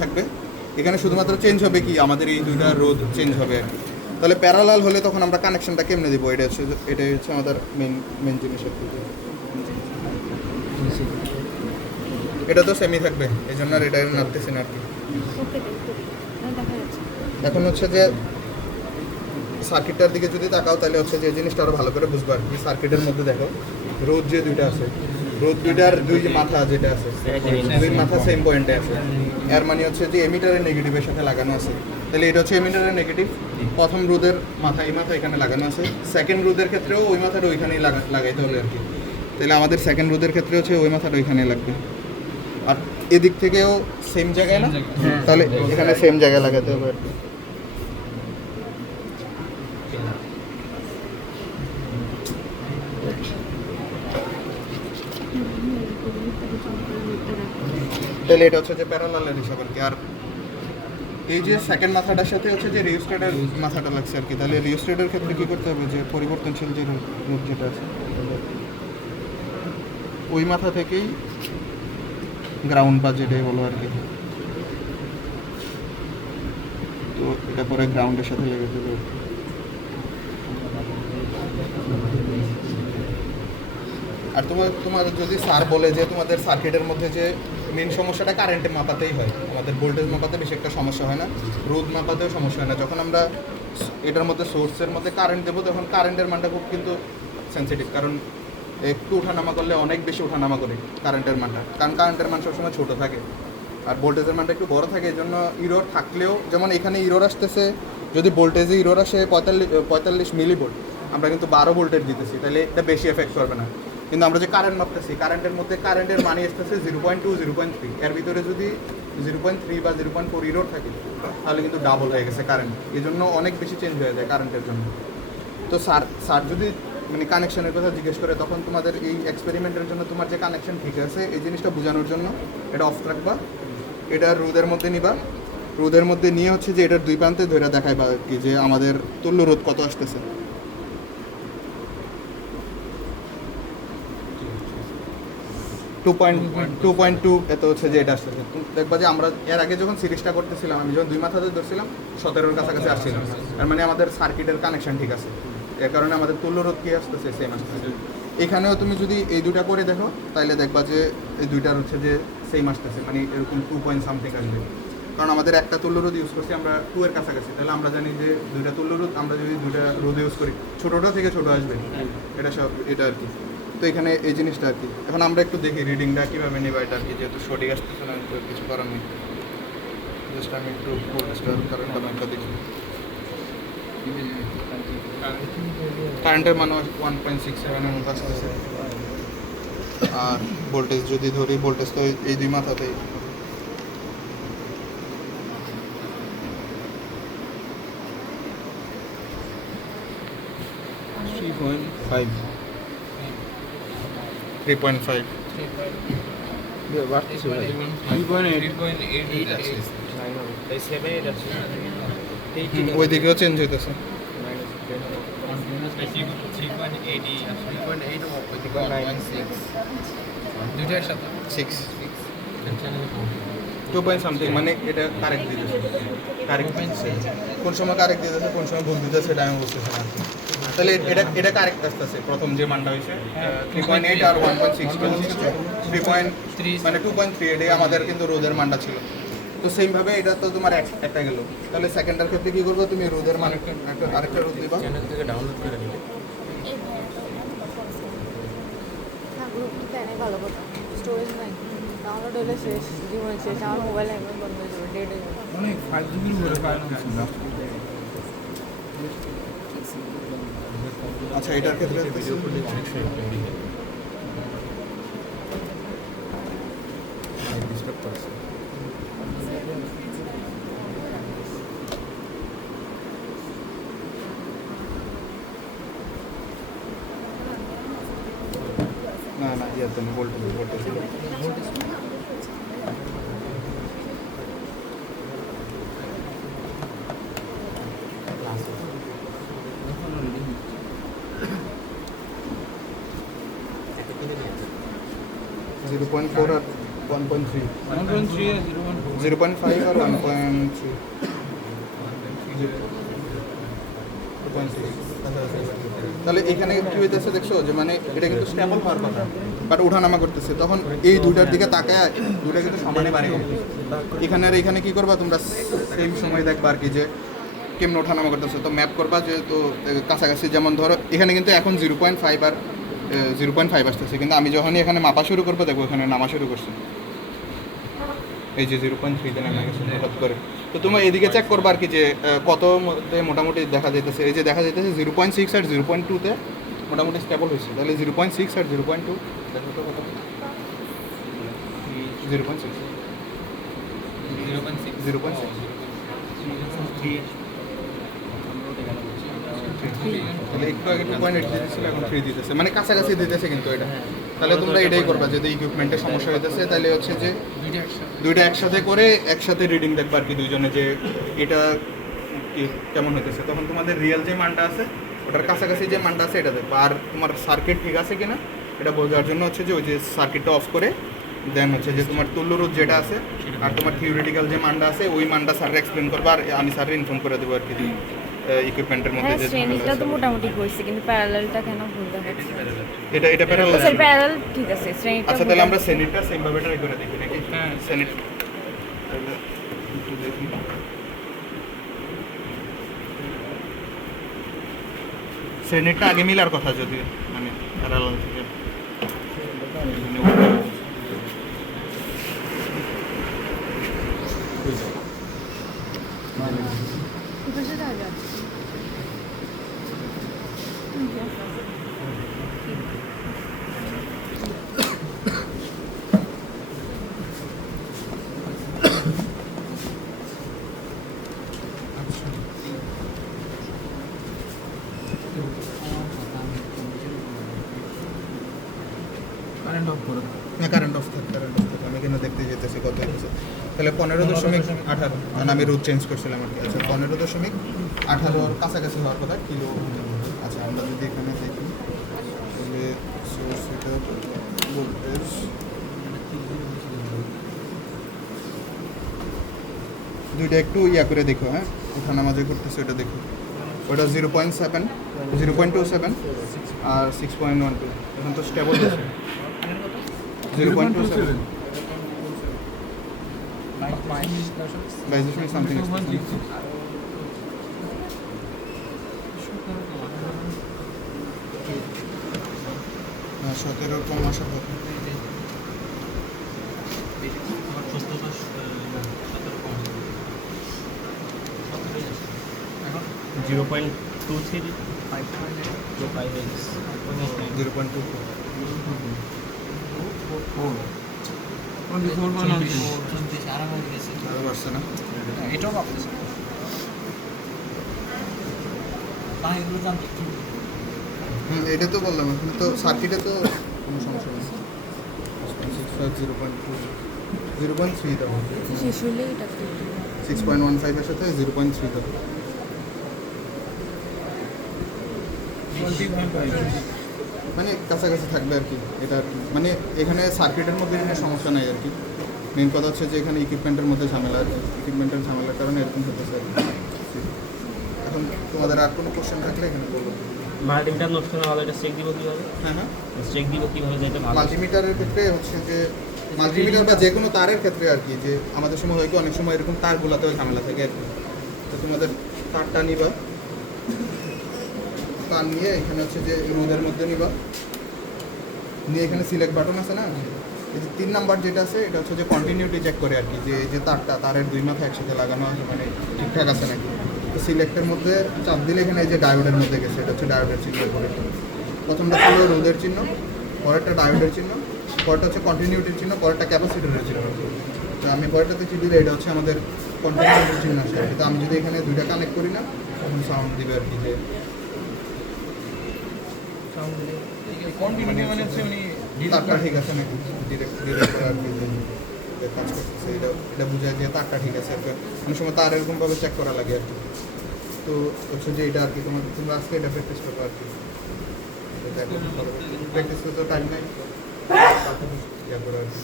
থাকবে। এখানে শুধুমাত্র চেঞ্জ হবে কি আমাদের এই দুইটা রোধ চেঞ্জ হবে আর কি। তাহলে প্যারালাল হলে তখন আমরা কানেকশনটা কেমনে দিব, এটাই হচ্ছে আমাদের মেন জিনিস আর কি। এটা তো সেমি থাকবে, এই জন্য আর এটা নাড়তেছি না আর কি। এখন হচ্ছে যে সার্কিটটার দিকে যদি তাকাও তাহলে হচ্ছে যে জিনিসটা আরও ভালো করে বুঝবো আর কি। সার্কিটের মধ্যে দেখো রোদ যে দুইটা আছে, রোদ দুইটার দুই যে মাথা যেটা আছে, দুই মাথা সেম পয়েন্টে আছে। এর মানে হচ্ছে যে এমিটারের নেগেটিভের সাথে লাগানো আছে। তাহলে এটা হচ্ছে এমিটারের নেগেটিভ। প্রথম রোদের মাথা এই মাথা এখানে লাগানো আছে, সেকেন্ড রোদের ক্ষেত্রেও ওই মাথাটা ওইখানেই লাগাইতে হবে আর কি। তাহলে আমাদের সেকেন্ড রোদের ক্ষেত্রে হচ্ছে ওই মাথাটা ওইখানেই লাগবে। আর এদিক থেকেও সেম জায়গায় না, তাহলে এখানে সেম জায়গায় লাগাতে হবে আর কি। তাহলে এটা হচ্ছে যে প্যারালালের হিসাব আর কি। আর এই যে সেকেন্ড মাথাটার সাথে হচ্ছে যে রিওস্টেটের মাথাটা লাগছে আর কি। তাহলে রিওস্টেটের ক্ষেত্রে কী করতে হবে, যে পরিবর্তনশীল যে রোধ যেটা আছে ওই মাথা থেকেই গ্রাউন্ড বা যেটাই বলো আর কি, তো এটা পরে গ্রাউন্ডের সাথে লেগে যাবে। আর তোমার যদি স্যার বলে যে তোমাদের সার্কিটের মধ্যে যে মেন সমস্যাটা কারেন্টে মাপাতেই হয়, আমাদের ভোল্টেজ মাপাতে বেশি একটা সমস্যা হয় না, রোদ মাপাতেও সমস্যা হয় না। যখন আমরা এটার মধ্যে সোর্সের মধ্যে কারেন্ট দেবো তখন কারেন্টের মানটা খুব কিন্তু সেন্সিটিভ, কারণ একটু ওঠানামা করলে অনেক বেশি ওঠানামা করে কারেন্টের মানটা, কারণ কারেন্টের মান সবসময় ছোটো থাকে আর ভোল্টেজের মানটা একটু বড় থাকে। এই জন্য ইরোর থাকলেও, যেমন এখানে ইরোর আসতেছে, যদি ভোল্টেজে ইরোর আসে 45 মিলিভোল্ট, আমরা কিন্তু 12 ভোল্টের দিতেছি, তাহলে এটা বেশি এফেক্ট করবে না। কিন্তু আমরা যে কারেন্ট মাপতেছি, কারেন্টের মধ্যে কারেন্টের মানি আসতেছে 0.2 0.3, এর ভিতরে যদি 0.3 বা 0.4 ইরোর থাকে তাহলে কিন্তু ডাবল হয়ে গেছে কারেন্ট। এই জন্য অনেক বেশি চেঞ্জ হয়ে যায় কারেন্টের জন্য। তো স্যার যদি মানে কানেকশনের কথা জিজ্ঞেস করে তখন তোমাদের এই এক্সপেরিমেন্টের জন্য তোমার যে কানেকশন ঠিক আছে এই জিনিসটা বোঝানোর জন্য এটা অফ রাখবা, এটা রোদের মধ্যে নিবা, রোদের মধ্যে নিয়ে হচ্ছে যে এটার দুই প্রান্তে ধরে দেখাইবা কি যে আমাদের তুল্য রোধ কত আসতেছে। 2.2 এত হচ্ছে যে এটা আসতেছে। দেখবা যে আমরা এর আগে যখন সিরিজটা করতেছিলাম, আমি যখন দুই মাথাতে ধরছিলাম 17-র কাছাকাছি আসছিলাম, তার মানে আমাদের সার্কিটের কানেকশন ঠিক আছে, এর কারণে আমাদের তুল্য রোধ কি আসতেছে সেম আসতেছে। এখানেও তুমি যদি এই দুটা করে দেখো তাহলে দেখবা যে এই দুইটার হচ্ছে যে সেম আসতেছে, মানে এরকম 2 আসবে। কারণ আমাদের একটা তুল্য রোধ ইউজ করছি আমরা 2 এর কাছাকাছি, তাহলে আমরা জানি যে দুইটা তুল্য রোধ আমরা যদি দুইটা রোধ ইউজ করি ছোটোটা থেকে ছোটো আসবে, এটা সব এটা আর কি। তো এখানে এই জিনিসটা আর কি। এখন আমরা একটু দেখি রিডিংটা কীভাবে নেবা এটা আর কি, যেহেতু সঠিক আসতেছে না তো কিছু করার নেই। জাস্ট আমি একটু ভোল্টেজটার কারেন্টটা ব্যাংকটা দেখি। কারেন্টের মান 1.67 মতো আসতেছে। আর ভোল্টেজ যদি ধরি, ভোল্টেজ তো এই দুই মাথাতেই। ওইদিকেও চেঞ্জ হইতেছে। মানে এটা কারেক্ট দিতেছে, কারেক্ট কোন সময় কারেক্ট দিতেছে কোন সময় ভুল দিতেছে এটা আমি বুঝতেছি না। তাহলে এটা কারেক্ট আসতেছে। প্রথম যে মানটা হয়েছে 3.8 আর 1.6 3.3 মানে 2.3, এটাই আমাদের কিন্তু রোদের মানটা ছিল। তো সেইভাবে এটা তো তোমার একটা গেল। তাহলে সেকেন্ডের ক্ষেত্রে কি করবো, তুমি রোদের মান আরেকটা রোদ দিবা, চ্যানেল থেকে ডাউনলোড করে নিবে। ভালো কথা, স্টোরেজ নাই, ডাউনলোড হলে শেষ, জীবন শেষ, আমার মোবাইল একবার বন্ধ হয়ে যাবে, ডেট হয়ে যাবে। অনেক 5 জিবির উপরে পাওয়া আচ্ছা এটার ক্ষেত্রে ডিস্টার্ব করছে। না ইয়ার জন্য ভোল্টেজ 0.4 আর 1.6 1.3 1.3 আর 0.4 0.5 আর 1.3 তাহলে এখানে কি হইতেছে দেখছো যে মানে এটা কিন্তু স্টেবল হওয়ার কথা বাট ওঠানামা করতেছে তখন এই দুটার দিকে তাকায় দুটা কিন্তু সমানে বাড়ে এখানে আর এখানে কি করবা তোমরা সেম সময় দেখবা আর কি যে কেমন ওঠানামা করতেছে তো ম্যাপ করবা যে তো কাছাকাছি যেমন ধরো এখানে কিন্তু এখন 0.5 আর 0.5 আসতেছে কিন্তু আমি যখনই এখানে মাপা শুরু করবো দেখবো এখানে নামা শুরু করছে এই যে 0.3 নামা গেছে হঠাৎ করে তো তোমরা এদিকে চেক করবা আর কি যে কত মধ্যে মোটামুটি দেখা যাইতেছে এই যে দেখা যাইতেছে 0.6 আর 0.2-তে মোটামুটি স্টেবল হয়েছে তাহলে 0.6 আর 0.2 দেখো তো কত 0.6 তাহলে একটু আগে 2.8 দিতেছিল এখন 3 দিতেছে মানে কাছাকাছি দিতেছে কিন্তু এটা তাহলে তোমরা এটাই করবা যদি ইকুইপমেন্টের সমস্যা হইতেছে তাহলে হচ্ছে যে দুইটা একসাথে করে একসাথে রিডিং দেখবা আর কি দুইজনে যে এটা কেমন হইতেছে তখন তোমাদের রিয়েল যে মানটা আছে ওটার কাছাকাছি যে মানটা আছে এটা দেখবা আর তোমার সার্কিট ঠিক আছে কিনা এটা বোঝার জন্য হচ্ছে যে ওই যে সার্কিটটা অফ করে দেন হচ্ছে যে তোমার তুল্যরোধ যেটা আছে আর তোমার থিওরিটিক্যাল যে মানটা আছে ওই মানটা স্যার এক্সপ্লেন করবা আর আমি স্যারের ইনফর্ম করে দেবো আর কি ইকুইপমেন্টের মধ্যে হ্যাঁ যে শ্রেণীটা তো মোটামুটি করছি কিন্তু প্যারালালটা কেন ভুল দেখাচ্ছে এটা প্যারালাল স্যার প্যারালাল ঠিক আছে শ্রেণীটা আচ্ছা তাহলে আমরা সেনিটটা সেম ভাবে ট্রাই করে দেখি নাকি হ্যাঁ সেনিট একটু দেখি সেনিটটা আগে মিলার কথা যদি মানে প্যারালাল থেকে পাশে যাবে কারেন্ট অফ করে না কারেন্ট অফ থাকে আমি এখানে দেখতে যেতেছি কত হয়েছে তাহলে 15.18 মানে আমি রুট চেঞ্জ করছিলাম আর কি আচ্ছা 15.18 কাছাকাছি হওয়ার কথা কিলো আচ্ছা আমরা যদি এখানে দেখি তাহলে সোর্স এটা ভোল্টেজ দুইটা একটু ইয়া করে দেখো হ্যাঁ ওঠানামা যে করতেছে ওটা দেখো ওটা 0.7 0.27 আর 6.12 এখন তো স্টেবল আছে 0.27 বাইশ দশমিক সামথিং না 17 কম আসার কথা 0.23 আরো বাড়ছে না এটাও ভাবতেছে এটা তো বললাম এখন তো সার্কিটে তো কোনো সমস্যা নেই 0.3 দেবো শিশুলে এটা 6.15 এর সাথে 0.3 দেবো মানে কাছাকাছি থাকবে আর কি এটা আর কি মানে এখানে সার্কিটের মধ্যে এখানে সমস্যা নাই আর কি মেন কথা হচ্ছে যে এখানে ইকুইপমেন্টের মধ্যে ঝামেলা আর কি ইকুইপমেন্টের ঝামেলার কারণে এরকম হতেছে আর কি এখন তোমাদের আর কোনো কোশ্চেন থাকলে এখানে বলবো মাল্টিমিটার নষ্ট না হলে এটা চেক দিব কিভাবে হ্যাঁ হ্যাঁ চেক দিব কিভাবে যেটা ভালো মাল্টিমিটারের ক্ষেত্রে হচ্ছে যে মাল্টিমিটার বা যে কোনো তারের ক্ষেত্রে আর কি যে আমাদের সময় হয় কি অনেক সময় এরকম তারগুলোতেও ঝামেলা থাকে আর কি তো তোমাদের তারটা নিবা তার নিয়ে এখানে হচ্ছে যে রোদের মধ্যে নিবা নিয়ে এখানে সিলেক্ট বাটন আছে না এই যে 3 নাম্বার যেটা আছে এটা হচ্ছে যে কন্টিনিউটি চেক করে আর কি যে এই যে তারের দুই মাথা একসাথে লাগানো আছে মানে ঠিকঠাক আছে নাকি তো সিলেক্টের মধ্যে চাপ দিলে এখানে এই যে ডায়োডের মধ্যে গেছে এটা হচ্ছে ডায়োডের চিহ্ন করে প্রথমটা ছিল রোদের চিহ্ন পরেরটা ডায়োডের চিহ্ন পরেরটা হচ্ছে কন্টিনিউটির চিহ্ন পরেরটা ক্যাপাসিটরের চিহ্ন তো আমি পরেরটাতে চিপ দিলে এটা হচ্ছে আমাদের কন্টিনিউটির চিহ্ন আছে তো আমি যদি এখানে দুইটা কানেক্ট করি না তখন সাউন্ড দিবে আর কি যে তারটা ঠিক আছে নাকি ডিরেক্ট আর কি যে কাজ করতেছে এটা বোঝায় যে তারটা ঠিক আছে আর কি অনেক সময় তার এরকমভাবে চেক করা লাগে আর কি তো হচ্ছে যে এটা আর কি তোমরা আজকে এটা প্র্যাকটিস করবো আর কি প্র্যাকটিস করতে টাইম নাই ইয়া করে আর কি